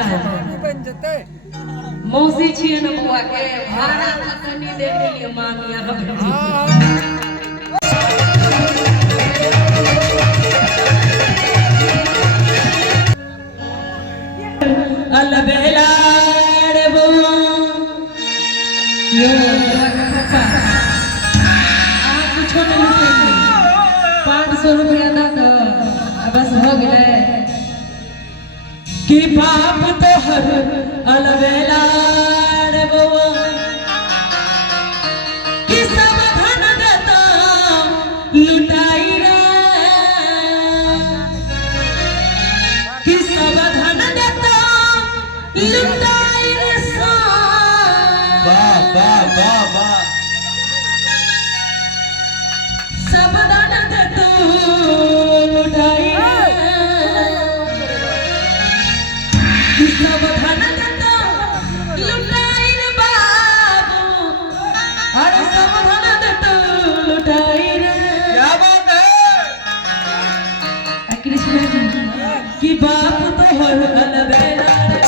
बन जते मौसी छिए न बुआ के भाड़ा कनी दे देलिए मामी यहाँ भेजी अलबेला रे बुआ यो काका आ कुछो न लुटेंगे 500 रुपया दा दो बस हो गेले कि बाप तो हर अलबेला रे बुआ कि सब धन देता लुटाई रे कि सब धन देता लुटाई रे वाह वाह वाह वाह सब धन देता लुटाई सब धन देता लुटाई रे बाबू अरे सब धन देता लुटाई रे क्या बात है कृष्ण जी कि बाप तो हर अलबेला रे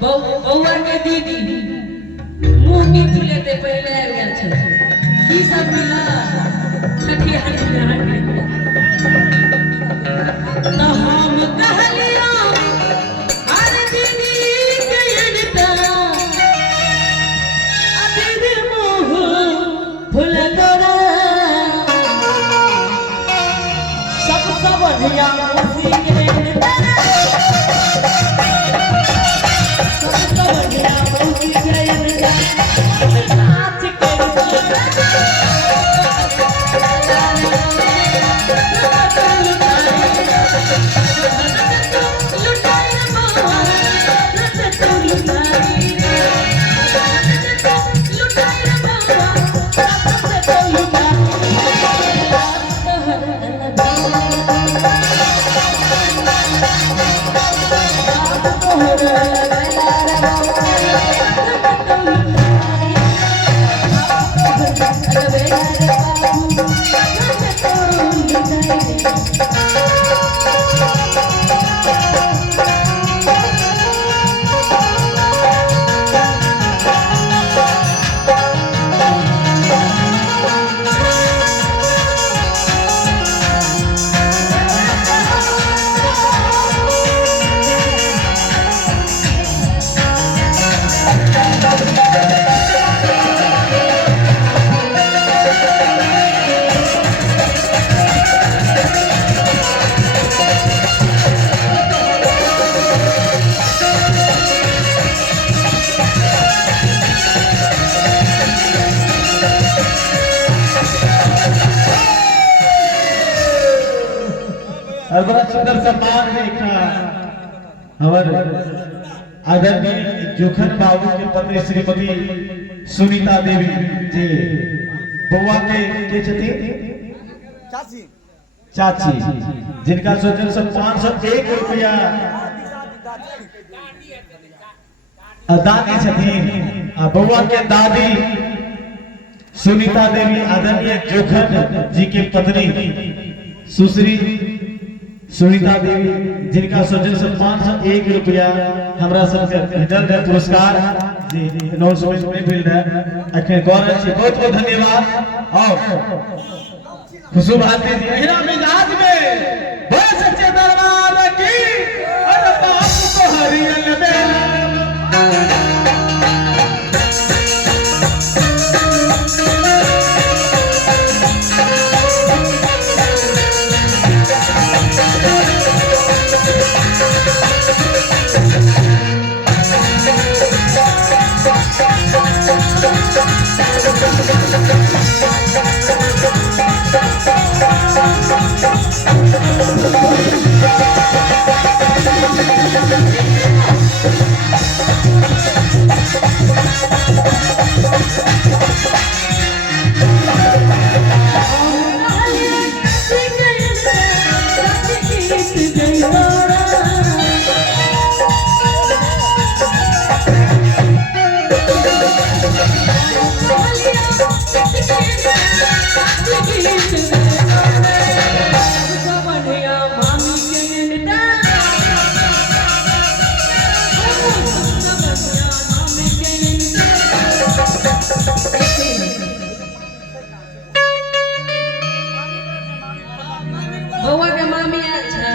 बउआ के दीदी मुंह की खुले ते पहले आ गया छे की सब मिला छठियारी में तो हम कहलियो अरे दीदी के अनता दीदी मुंह फुल तोरा सब बढ़िया उसी के और बड़ा सुंदर सम्मान देखा हमारे आदरणीय जोखन बाबू के पत्नी श्रीमती सुनीता देवी जी बुआ के छथी चाची चाची जिनका स्वजन से 501 रुपया दादी छथीन आ बुआ के दादी सुनीता देवी आदरणीय जोखन जी के पत्नी सुश्री सुनीता देवी जिनका स्वजन से 501 रुपया हमरा सबके भेटल रहे पुरस्कार जी अनाउंसमेंट में मिल रहा अखन गौरव जी बहुत बहुत धन्यवाद और खुशबू भारती जी अहिना मिजाज में बड़े सच्चे दरबार की अरे बाप को हरियल में बउआ के मामी आयल छै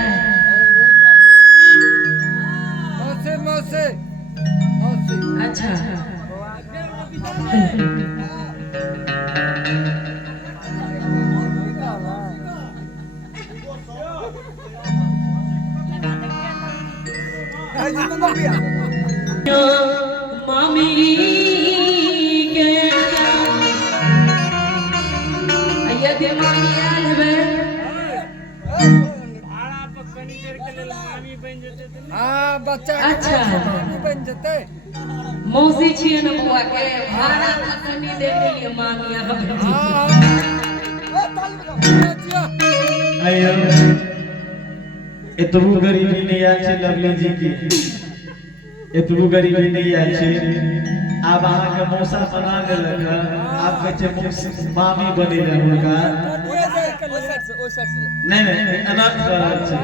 मौसे मौसे मौसे अच्छा मामी के यदि मामी आयल हेबै हाँ बच्चा अच्छा। बन जते मौसी छियै ने बउआ के भाड़ा कखनी दे देलियै मामी अहाँ हाँ आयो एतबू गरीबी नहीं आयल छै लवली जी की एतबू गरीबी नहीं आयल छै आब अहाँ के मौसा बना देलक आप कहै छै मामी बनेले हुनका नहीं नहीं अनर्थ कर रहल छै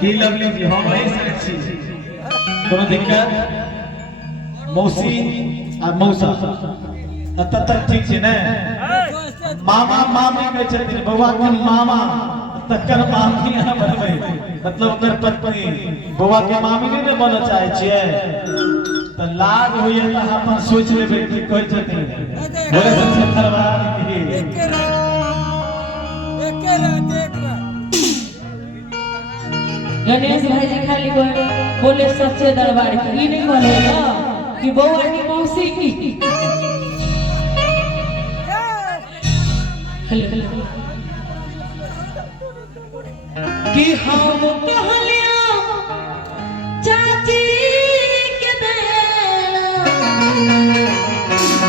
की लवली जी हम एही से छी कोनो दिक्कत मौसी आ मौसा तब तक ठीक छै ने मामा मामी कहै छथिन बउआ के मामा तकर मामी अहाँ बनबै मतलब ओकर पत्नी बउआ के मामी नहीं ने बनऽ चाहै छियै त लाज होइए त अहाँ अपन सोच लेबै की कहै छथिन बोले सबसे दरबार की एके रात देख रहा गणेश भाई जी खाली बोले सच्चे दरबार की ई नहीं बोले ना कि बउआ की मौसी की कि हम कहलिया चाची के देना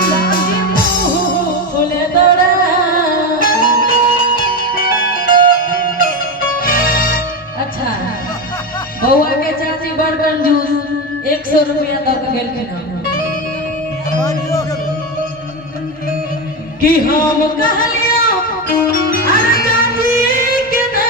चाची मुंह फुले दौड़ा अच्छा बउआ के चाची बड़ कंजूस 100 रुपया दऽ के गेलखिन कि हम कहलिया अरे चाची के दे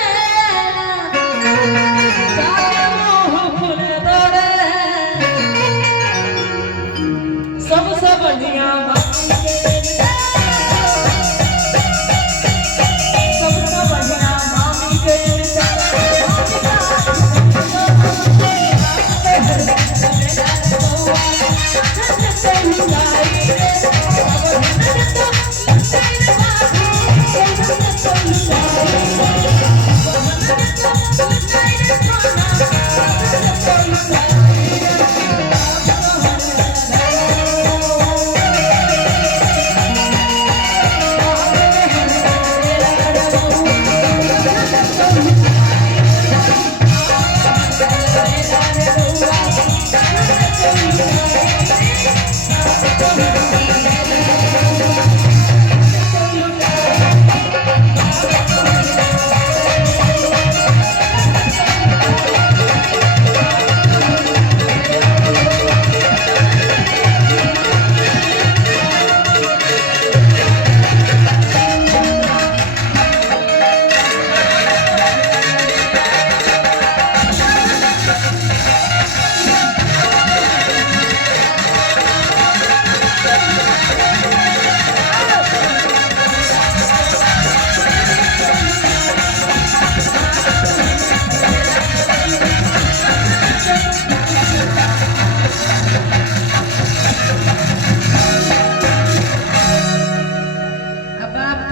अब आप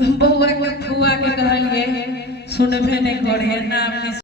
तो बउआ के फुआ के कहलिए सुनबे नहीं करे ना अपनी